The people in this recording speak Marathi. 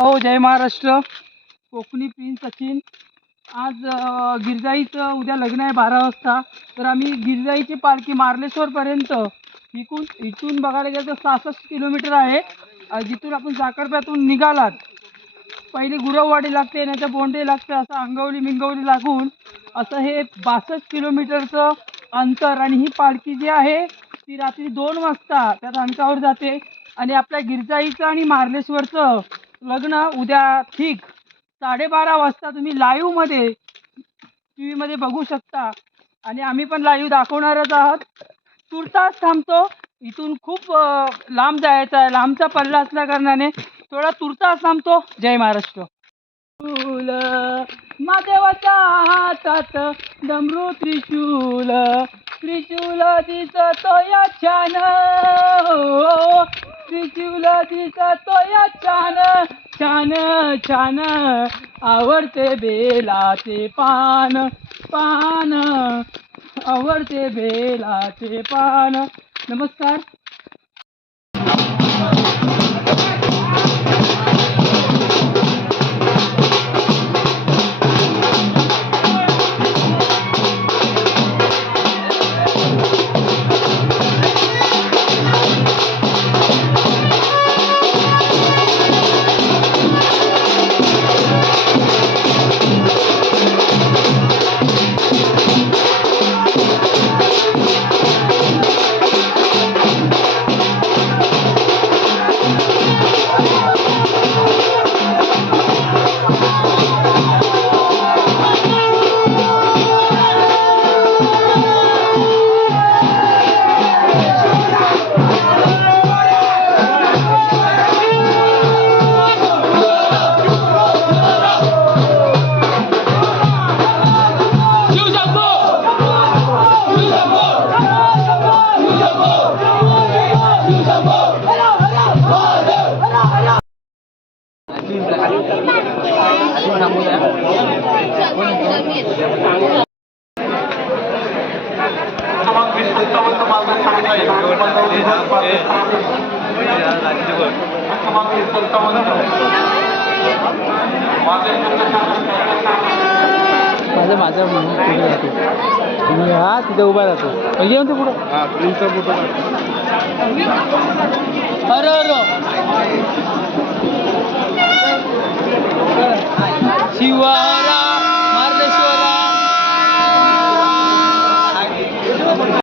हो, जय महाराष्ट्र. कोकणी प्रिन्स सचिन. आज गिरजाईचं उद्या लग्न आहे 12 वाजता. तर आम्ही गिरजाईची पालखी मार्लेश्वरपर्यंत इथून बघायला गेलं तर 66 किलोमीटर आहे. जिथून आपण साखरप्यातून निघालात पहिली गुरववाडी लागते, नाही तर बोंडे लागते, असं अंगवली मिंगवली लागून असं हे 62 किलोमीटरचं अंतर. आणि ही पालखी जी आहे ती रात्री 2 वाजता त्या स्थानकावर जाते. आणि आपल्या गिरजाईचं आणि मार्लेश्वरचं लग्न उद्या ठीक 12:30 वाजता तुम्ही लाईव्हमध्ये टी व्हीमध्ये बघू शकता. आणि आम्ही पण लाईव्ह दाखवणारच आहोत. तुर्तास थांबतो, इथून खूप लांब जायचं आहे, लांबचा पल्ला असल्या कारणाने थोडा तुर्तास थांबतो. जय महाराष्ट्र. त्रिशूल महादेवाच्या हातात डमरू त्रिशूल, त्रिशूल दिसतो या छान, त्रिशूल दिसतो या छान छान छान, आवडते बेलाचे पान पान, आवडते बेलाचे पान. नमस्कार. माझ्या पुढे जातो तुम्ही, हा तिथे उभा राहतो घेऊन ते पुढं. हा प्रिन्सचा फोटो. अरे शिवा